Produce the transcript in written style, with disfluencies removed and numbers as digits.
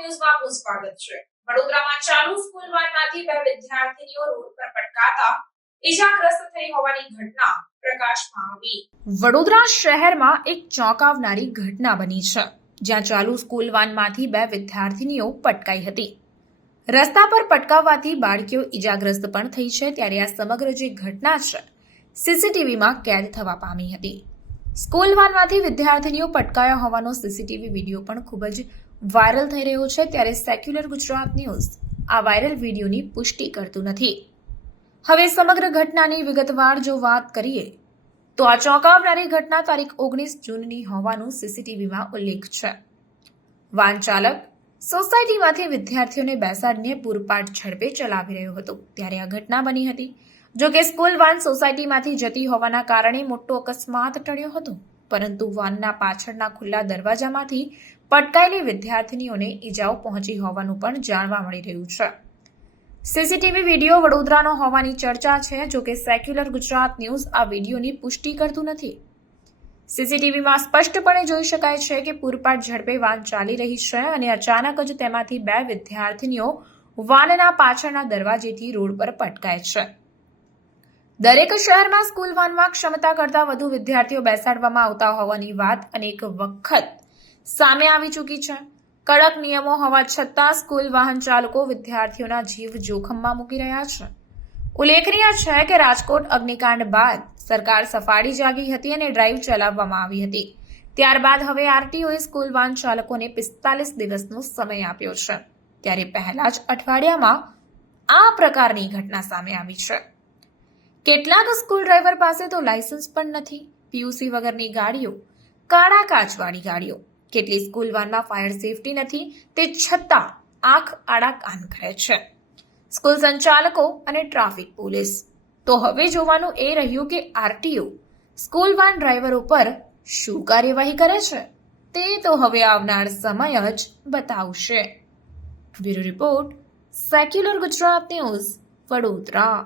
ન્યૂઝમાં આપનું સ્વાગત છે। વડોદરામાં ચાલુ સ્કૂલ વાનમાંથી બે વિદ્યાર્થીનીઓ રોડ પર પટકાતા ઈજાગ્રસ્ત થઈ હોવાની ઘટના પ્રકાશમાં આવી। વડોદરા શહેરમાં એક ચોંકાવનારી ઘટના બની છે, જ્યાં ચાલુ સ્કૂલ વાનમાંથી બે વિદ્યાર્થીનીઓ પટકાઈ હતી। રસ્તા પર પટકાવવાથી બાળકીઓ ઈજાગ્રસ્ત પણ થઈ છે, ત્યારે આ સમગ્ર જે ઘટના છે સીસીટીવીમાં કેદ થવા પામી હતી। સ્કૂલ વાનમાંથી વિદ્યાર્થીનીઓ પટકાયા હોવાનો સીસીટીવી વિડીયો પણ ખૂબ જ વાયરલ થઈ રહ્યો છે, ત્યારે સેક્યુલર ગુજરાત ન્યૂઝ આ વાયરલ વિડીયોની પુષ્ટિ કરતું નથી। હવે સમગ્ર ઘટનાની વિગતવાર જો વાત કરીએ તો આ ચોંકાવનારી ઘટના તારીખ 19 જૂનની હોવાનું સીસીટીવીમાં ઉલ્લેખ છે। વાન ચાલક સોસાયટીમાંથી વિદ્યાર્થીઓને બેસાડીને પૂરપાટ ઝડપે ચલાવી રહ્યો હતો, ત્યારે આ ઘટના બની હતી। જો કે સ્કૂલ વાન સોસાયટીમાંથી જતી હોવાના કારણે મોટો અકસ્માત ટળ્યો હતો, પરંતુ વાનના પાછળના ખુલ્લા દરવાજામાંથી પટકાયેલી વિદ્યાર્થીનીઓને ઈજાઓ પહોંચી હોવાનું પણ જાણવા મળી રહ્યું છે। સીસીટીવી વિડીયો વડોદરાનો હોવાની ચર્ચા છે, જો કે સેક્યુલર ગુજરાત ન્યૂઝ આ વિડીયોની પુષ્ટિ કરતું નથી। સીસીટીવીમાં સ્પષ્ટપણે જોઈ શકાય છે કે પૂરપાટ ઝડપે વાન ચાલી રહી છે અને અચાનક જ તેમાંથી બે વિદ્યાર્થીનીઓ વાનના પાછળના દરવાજેથી રોડ પર પટકાય છે। દરેક શહેરમાં સ્કૂલ વાનમાં ક્ષમતા કરતાં વધુ વિદ્યાર્થીઓ બેસાડવામાં આવતા હોવાની વાત અનેક વખત સામે આવી ચૂકી છે। કડક નિયમો હોવા છતાં સ્કૂલ વાહન ચાલકો વિદ્યાર્થીઓના જીવ જોખમમાં મૂકી રહ્યા છે। ઉલ્લેખનીય છે કે રાજકોટ અગ્નિકાંડ બાદ સરકાર સફાળી જાગી હતી અને ડ્રાઈવ ચલાવવામાં આવી હતી। ત્યારબાદ હવે આરટીઓએ સ્કૂલ વાન ચાલકોને 45 દિવસનો સમય આપ્યો છે, ત્યારે પહેલા જ અઠવાડિયામાં આ પ્રકારની ઘટના સામે આવી છે। કેટલાક સ્કૂલ ડ્રાઈવર પાસે તો લાયસન્સ પણ નથી, પીયુસી વગરની ગાડીઓ, કાળા કાચવાળી ગાડીઓ, કેટલી સ્કૂલ વાનમાં ફાયર સેફટી નથી, તે છતાં આંખ આડા કાન કરે છે સ્કૂલ સંચાલકો અને ટ્રાફિક પોલીસ। તો હવે જોવાનું એ રહ્યું કે આરટીઓ સ્કૂલ વાન ડ્રાઈવરો પર શું કાર્યવાહી કરે છે, તે તો હવે આવનાર સમય જ બતાવશે। Bureau report, secular Gujarat news, Vadodara.